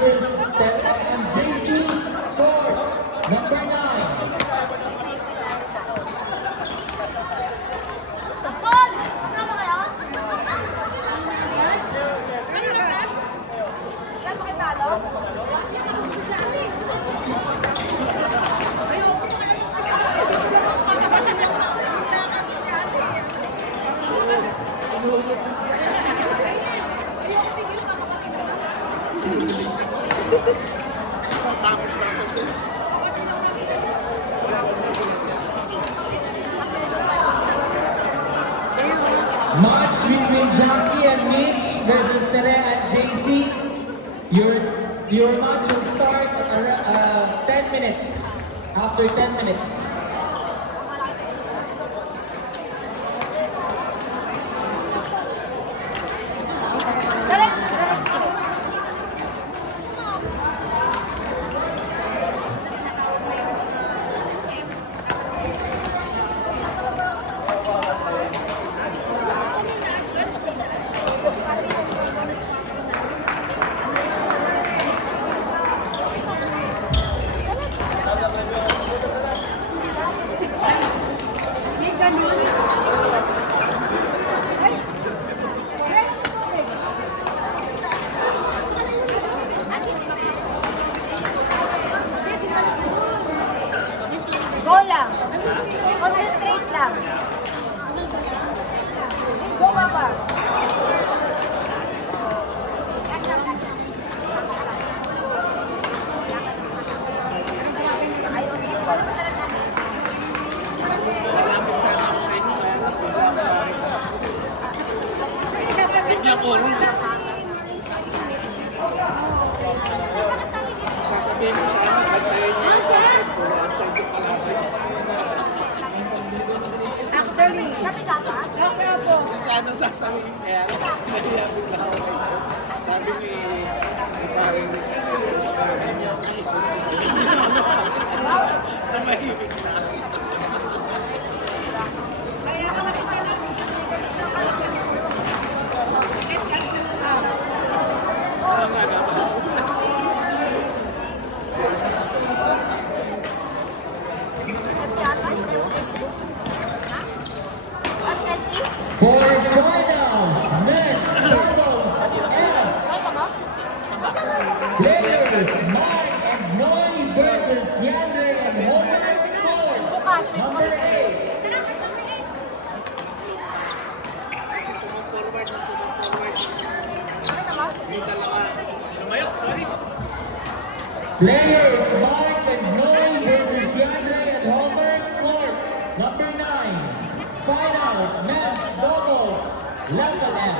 versus Tere and JC for number 9. Match between Jackie and Mitch versus Tere and JC. Your match will start 10 minutes. After 10 minutes. Go lang. Concentrate lang. Go baba. Sasabihin ko sa ano, pagtayin niya yung concept ko, outside yung palagi. Actually, kami dapat? Kami po. Sa anong sasabihin niya, nahiya bigla ako. Sabi ni parang na mahimik na. For finals, men, doubles, and players, Mark and Noy versus Yandre and Homer Score. Number 8. Tumag-forward na tumag-forward. Yung dalawa. Lumayo, sorry. Players, Mark and Noy versus Yandre and Homer Score. Number 9. Finals, men, doubles, level M.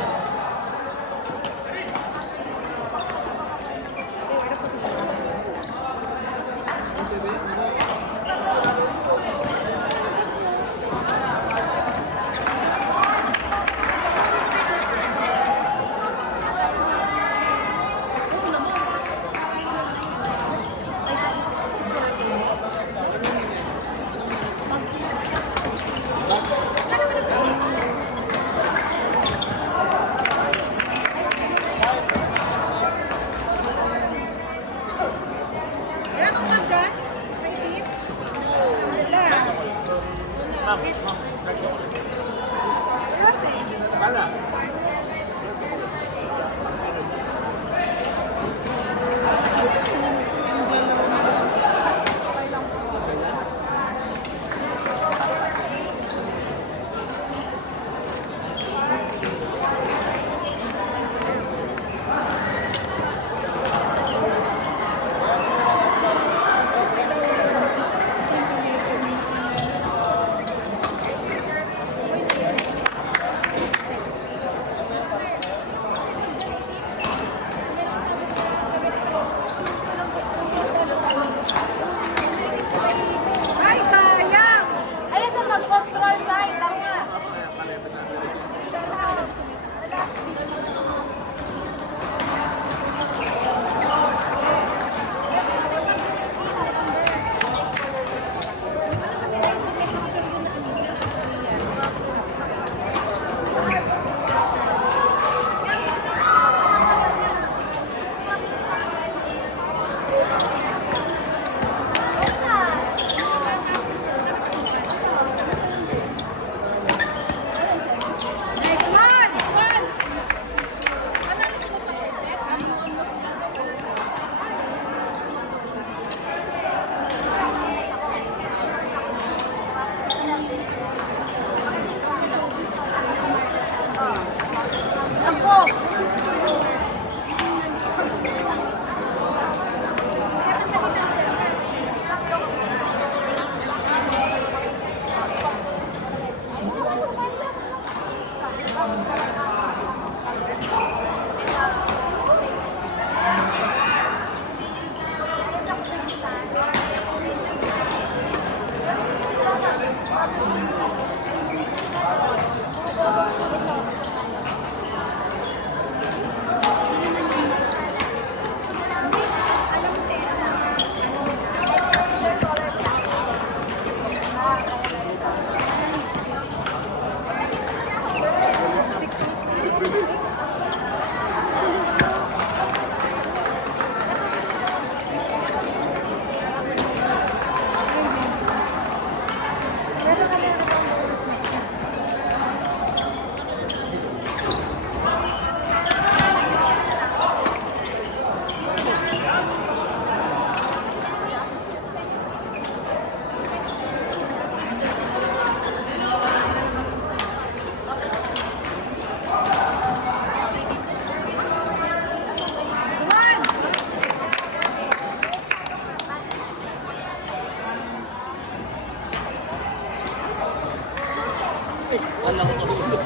Bawal ako tulog.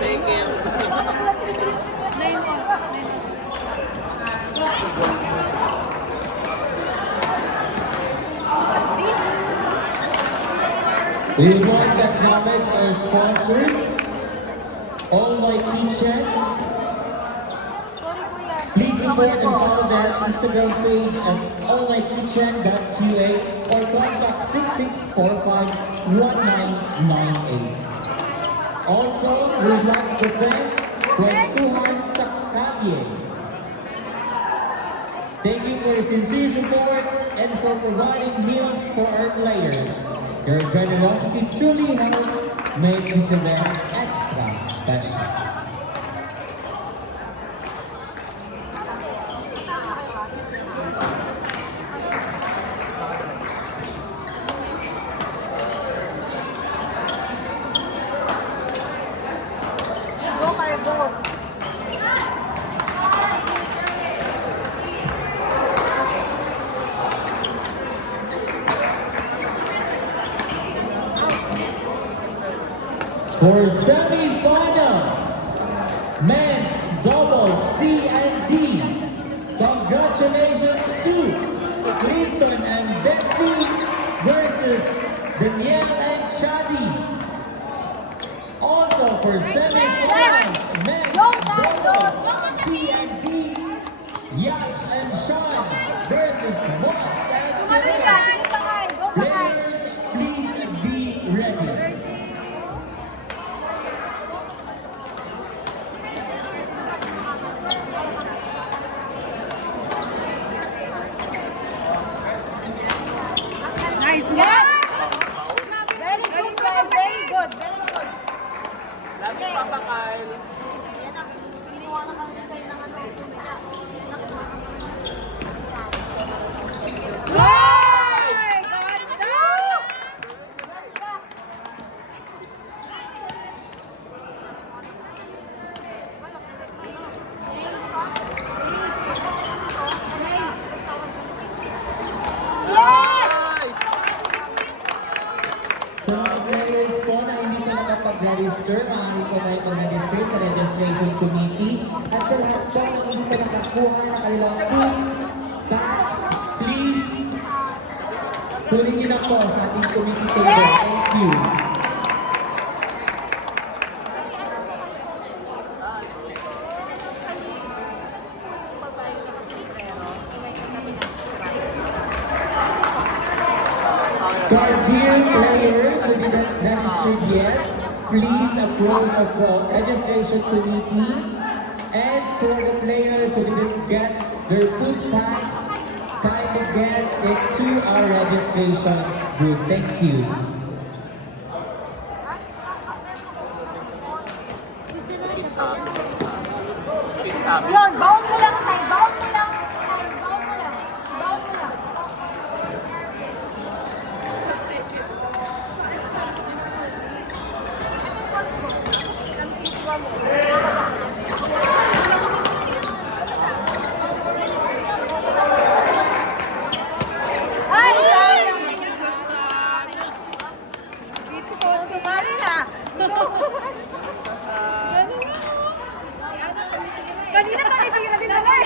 Take care. We want to acknowledge our sponsors, All My Kitchen. Sorry, kuya. Please support and follow their Instagram page at allmykitchen.qa or contact 6645-1998. Also, we would like to thank Kwentuhan sa Kabye. Thank you for your sincere support and for providing meals for our players. Your generosity truly helped make this event extra special. Go, Cargo. For semi-finals, men's doubles C and D. Congratulations to Clinton and Betsy versus Danielle and Chadi. Also for semi-finals, men's doubles C and D. Yash and Sean versus Moss and Tumalit ka. Sige, Bakay. Go, Bakay. Players, please be ready. Nice one. Yes. Very good, Kyle. Very good. Very good. Lagi Papa Kyle. Nice! Ganda! Yes! Sa mga players po na hindi pa nakapag-register, maaari po tayo mag-register sa registration committee. At sa lahat po na hindi pa nakakuha ng kanilang food tax, please tuloy niyo na po sa ating committee table. Thank you. To our dear players who didn't register yet, please approach the registration committee. And for the players who didn't get their food packs, kindly get it to our registration booth. Thank you. Yun, baon mo lang, side. Baon mo lang. Side, baon mo lang. Baon mo lang. Ay, sayang. Sumali na. Kanina pa itira din ako eh.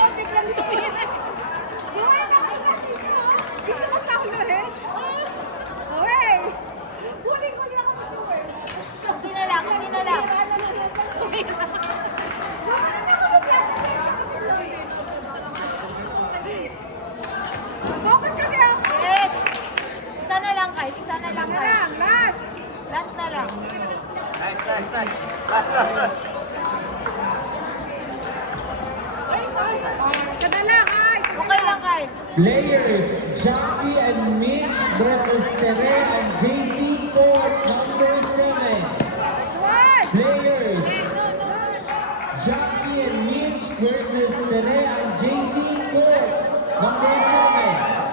Gusto mo sa huluhin? Uy! Huli ako mag-uwi. Hindi na lang, hindi na lang. Focus kasi ako. Yes! Isa na lang kahit, isa na lang kahit. Last! Last na lang. Nice. Last. Okay lang kahit. Players, Jackie and Mitch versus Tere and JC Court number 7. Players, Jackie and Mitch versus Tere and JC Court number 7.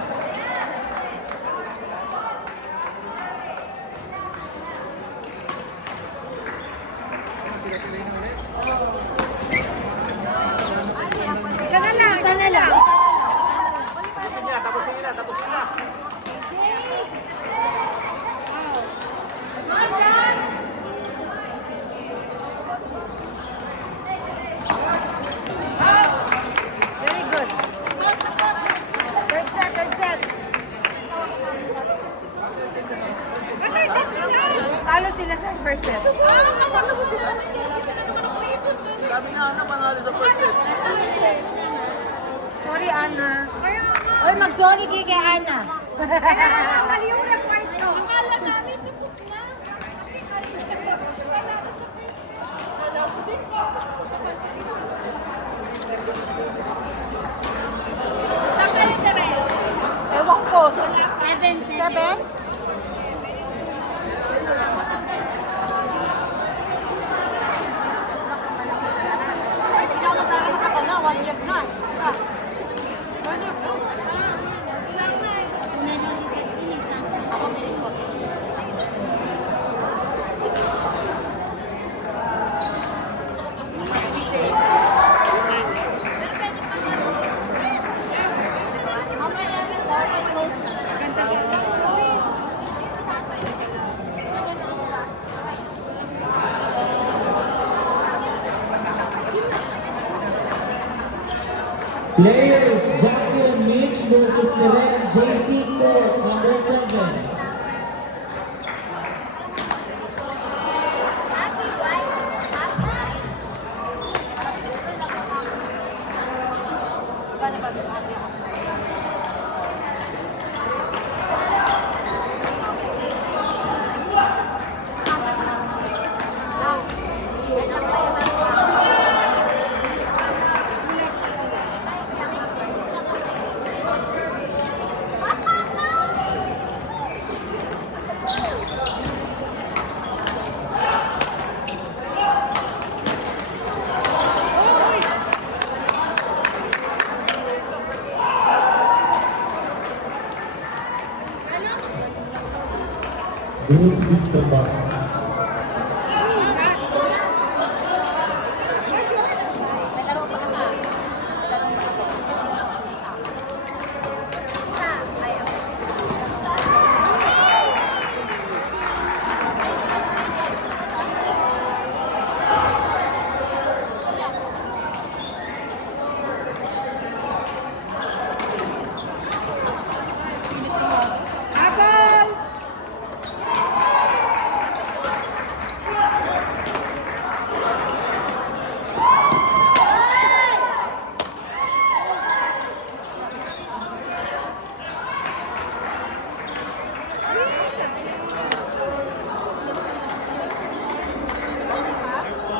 Isa na lang. Isa na lang. Tapusin nila. Mga sorry, Ana. Kaya nga. Oy, mag-sorry kay Ana. Kaya nga, mali yung report ko. Akala namin tapos na. Kasi wala na sa first set. Alam ko din po. Saan kayo tira? Ewan ko. 7. 7? Hindi ako nagkakaroon na 1 year na. Players, Jackie and Mitch versus Neren JC Court, number 7. Don't miss the mark.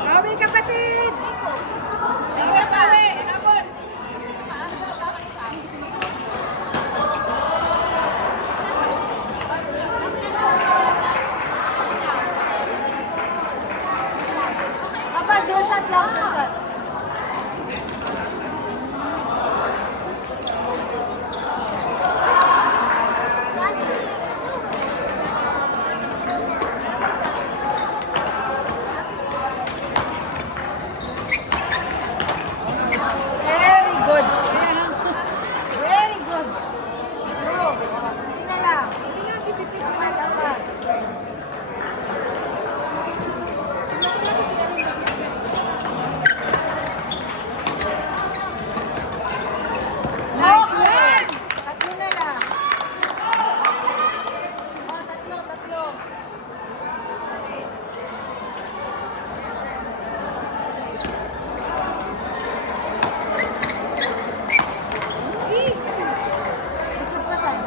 Bawi kapatid! Bawi, bawi! Habol! Papa, sure shot lang, sure shot. Very good. Very good. Bro, hindi na lang. Hindi na, disiplina dapat. Nice one! Tatlo na lang. Tatlo. Ikot pa sa'yo.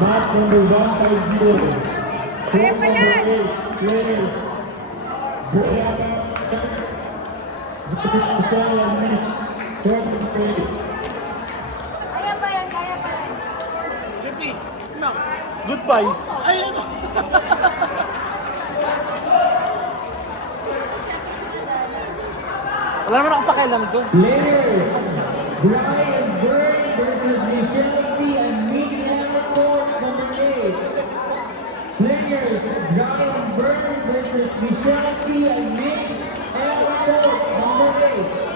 Match number 150. Kaya pa yan! Players. Brianna versus Michelle and Mitch. Court and play. Kaya pa yan, kaya pa yan. Goodbye. Ayan. Wala naman akong pakialam doon. Players, Brian Byrne versus Michelle T and Mitch Court, number 8. Players, Brian Byrne versus Michelle T and Mitch Court, number 8.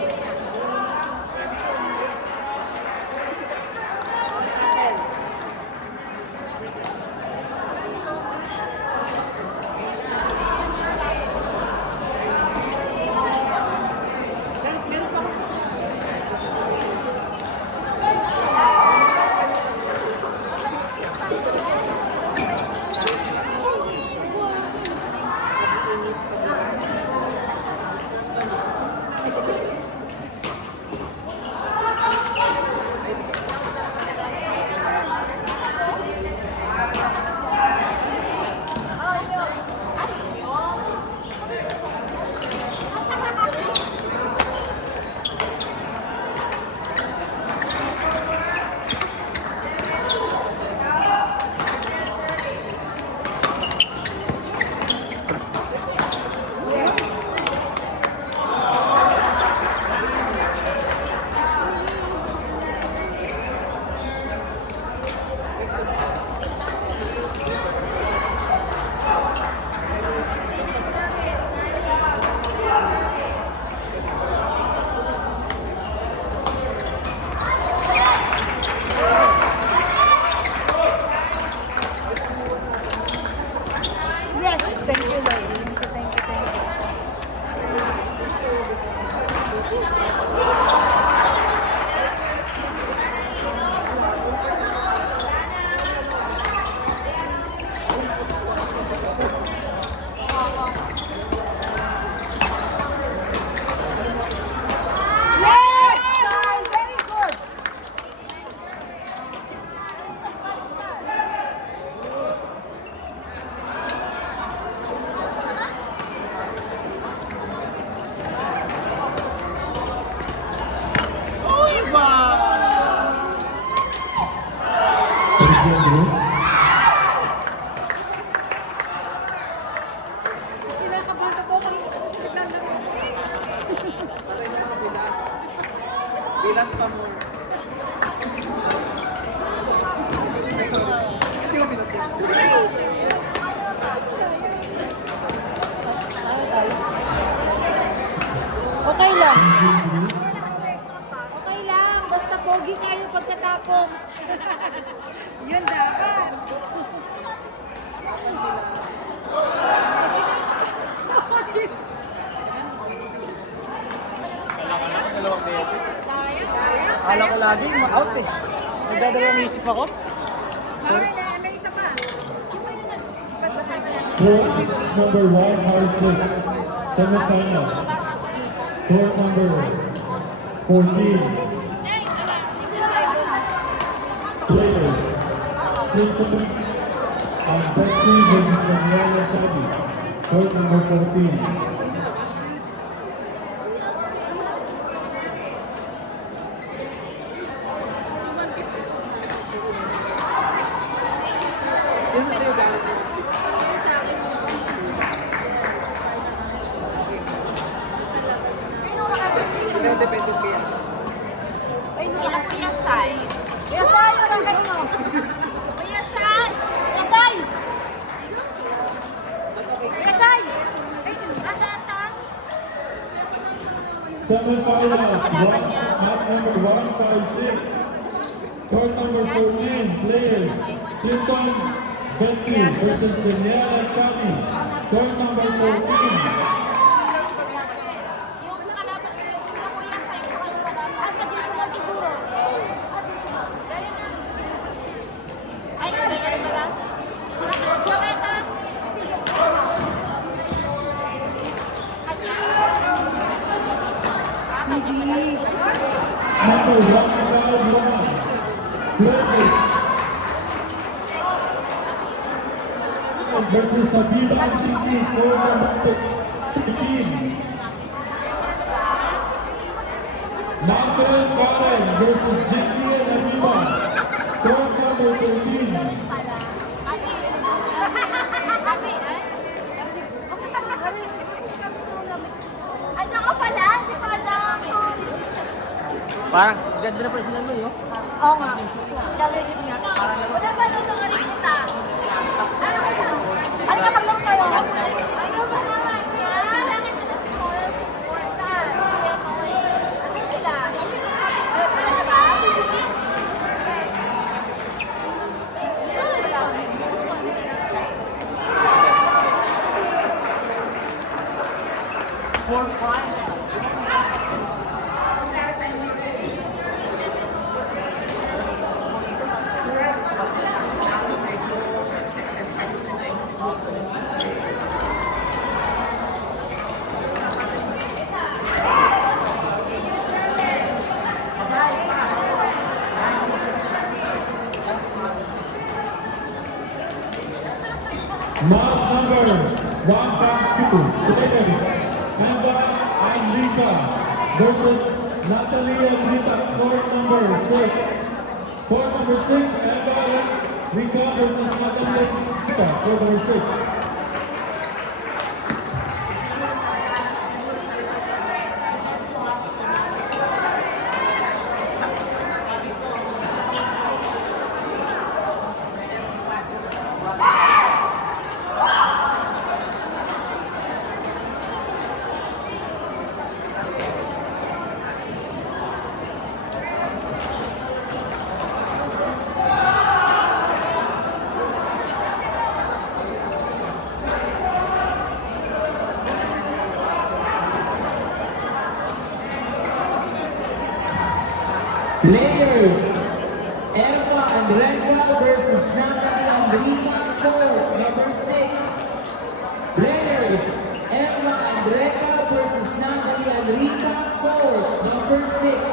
Andrew. Kinakabahan ako kung biglang na Sanay na mga bilang. Bilang pa more. Hindi ko pinagsin. Okay lang. Okay lang. Basta pogi kayo pagkatapos. Yun dapat. Dalawang beses. Sayang. Akala ko lagi, ma-out eh. Nagdadalawang isip ako. Bakit may isa pa? Court number 1, hard 6. Semifinal. Court number 14. Players. Christopher and Betsy versus Daniela Chabi. Court number 14. Hindi mo sa'yo galing. Hindi mo dependent kaya. Ay, ilang Kuya Sai? Kuya Sai, nakakit mo. Kuya Sai! Kuya Sai! Kuya Sai! Natata! Semifinals. Match number 156. Court number 14. Players. Clinton Betsy versus Daniela Chabi. Court number 14. Yung kalaban, sila Kuya Sai, saka yung kalaban. Asa dito na siguro? Gaya na. Ay, gaya na lang. Joweta! Hindi. Number 151. Players. Versus Sabiba Chiki. Court number 15. Michael Karen versus Jackie and Aviva. Court number 13. Ano ka pala? Hindi ko alam. Parang ganda na personal mo yun. Oo nga. Gagawin nga. Wala ba nung nangarin kita? Ano ka taglong kayo? Ano ba naman yan? Kailangan nyo ng moral support na. Ano sila? Ano ba? Sorry ba lang? Match number 152. Players. Amber Enrica versus Natalia Enrica. Court number 6. Court number 6. Amber Enrica versus Natalia Enrica. Court number 6. Players, Eva Andrenga versus Natalie Andrika, court number 6. Players, Eva Andrenga versus Natalie Andrika, court number 6.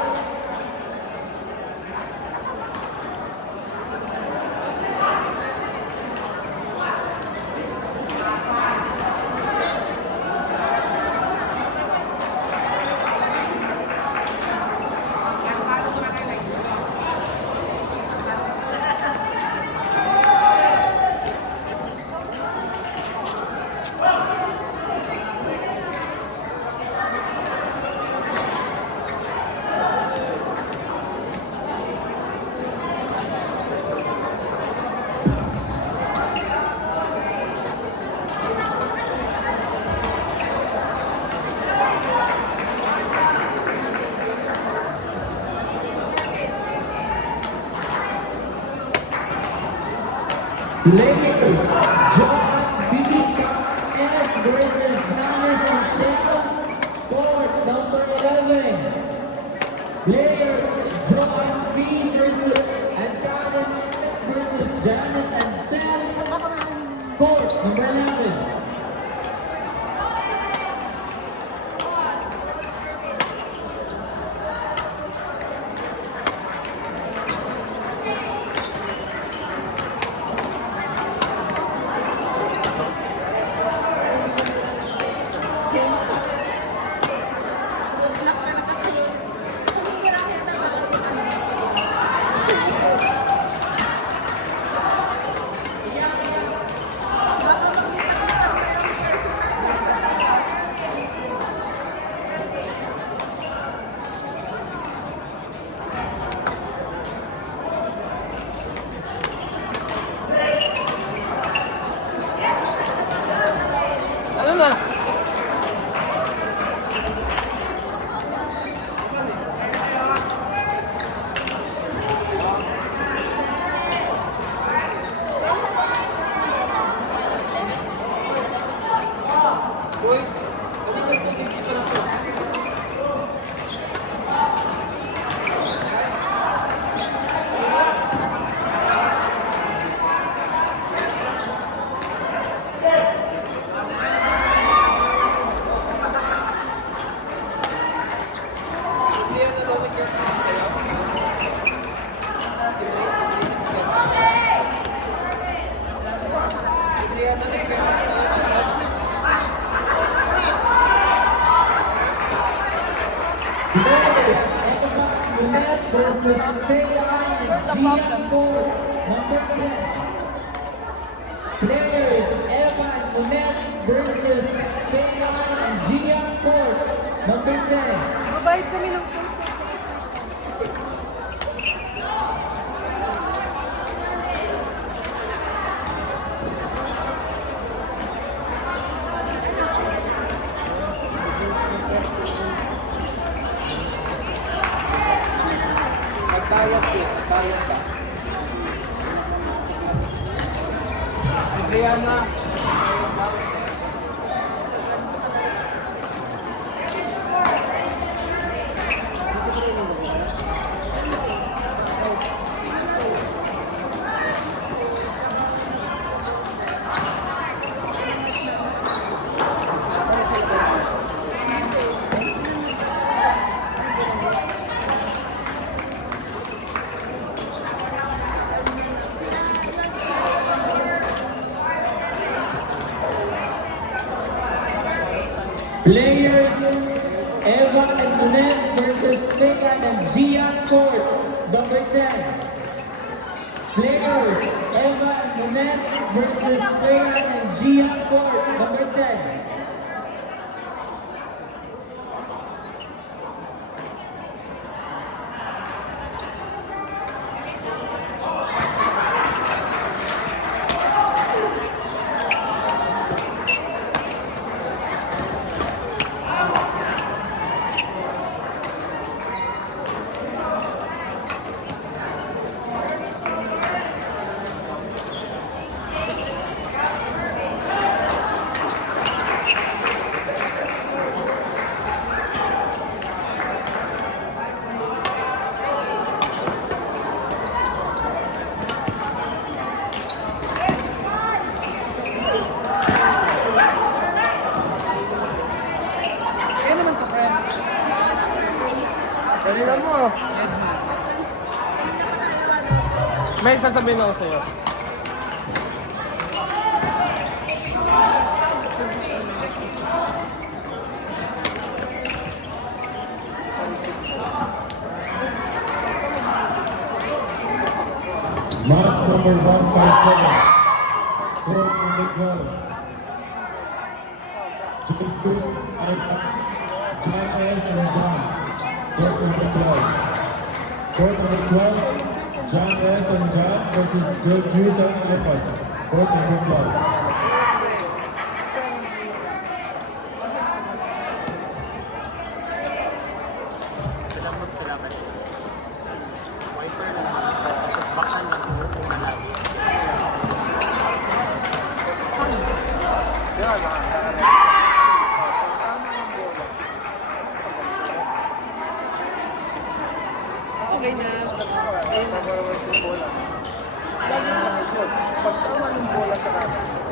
Players, John Bibica S versus Janice and Shell, court number 11. Player, John B versus and Karen S versus Janice and Shell, court number 11. Ano na? Lumet versus Thea and Gianco, number 10. Players, Eva and Lumet versus Thea and Gianco, number 10. Mabait kami ng Magbayad siya, magbayad ka. Si Brianna. Players, Eva and Lumet versus Thea and Gianco, number 10. Players, Eva and Lumet versus Thea and Gianco, number 10. Kaya naman to, friend. Dalilan mo. May sasabihin ako sa'yo. Match number 157. Court number 12. Jesus and John S. and John. Court number 12. Court number 12. John S. and John versus Juice and Leopard. Court number 12. Okay na. Lagi na kasi yun. Pag tama ng bola sa kanan,